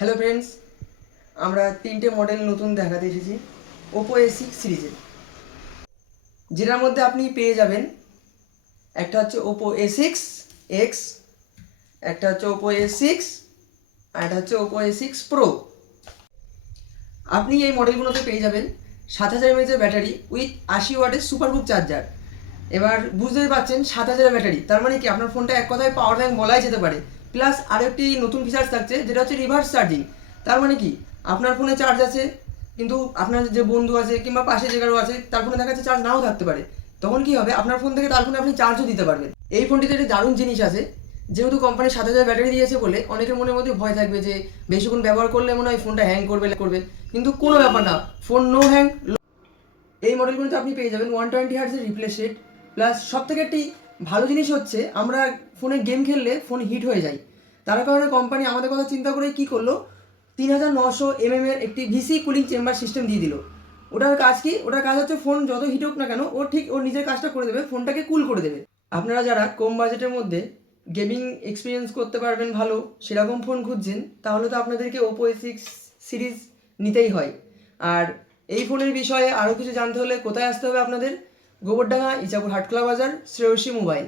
Hello friends, আমরা তিনটে model নতুন দেখাতে এসেছি ওপো A6 সিরিজের, যেটার মধ্যে আপনি পেয়ে যাবেন একটা হচ্ছে ওপো A6X, একটা হচ্ছে ওপো A6 আর একটা হচ্ছে ওপো A6 Pro। আপনি এই মডেলগুলোতে পেয়ে যাবেন 7000 mAh ব্যাটারি উইথ 80 ওয়াটের সুপারবুক চার্জার। এবার বুঝতেই পারছেন 7000 ব্যাটারি, তার মানে কি আপনার ফোনটা এক কথায় পাওয়ার ব্যাংক বলাই যেতে পারে। প্লাস আরও একটি নতুন ফিচার্স থাকছে যেটা হচ্ছে রিভার্স চার্জিং। তার মানে কি আপনার ফোনে চার্জ আছে, কিন্তু আপনার যে বন্ধু আছে কিংবা পাশে যে কারো আছে তার ফোনে দেখা যাচ্ছে চার্জ নাও থাকতে পারে, তখন কি হবে আপনার ফোন থেকে তার ফোনে আপনি চার্জও দিতে পারবেন। এই ফোনটিতে একটা দারুণ জিনিস আছে, যেহেতু কোম্পানি 7000 ব্যাটারি দিয়েছে বলে অনেকের মনের মধ্যে ভয় থাকবে যে বেশিক্ষণ ব্যবহার করলে মনে হয় ফোনটা হ্যাং করবে, কিন্তু কোনো ব্যাপার না, ফোন নো হ্যাং। এই মডেলগুলোতে আপনি পেয়ে যাবেন 120 হার্টজের রিফ্রেশ রেট। প্লাস সব থেকে একটি ভালো জিনিস হচ্ছে আমরা ফোনে গেম খেললে ফোন হিট হয়ে যায়, তার কারণে কোম্পানি আমাদের কথা চিন্তা করে কী করলো, 3900 এর একটি ভিসি কুলিং চেম্বার সিস্টেম দিয়ে দিল। ওটার কাজ কি? ওটার কাজ হচ্ছে ফোন যত হিট হোক না কেন ও ঠিক ওর নিজের কাজটা করে দেবে, ফোনটাকে কুল করে দেবে। আপনারা যারা কম বাজেটের মধ্যে গেমিং এক্সপিরিয়েন্স করতে পারবেন ভালো সেরকম ফোন খুঁজছেন, তাহলে তো আপনাদেরকে ওপো A6 সিরিজ নিতেই হয়। আর এই ফোনের বিষয়ে আরও কিছু জানতে হলে কোথায় আসতে হবে আপনাদের? গোবরডাঙ্গা ইচাপুর হাটখোলা বাজার, শ্রেয়সী মোবাইল।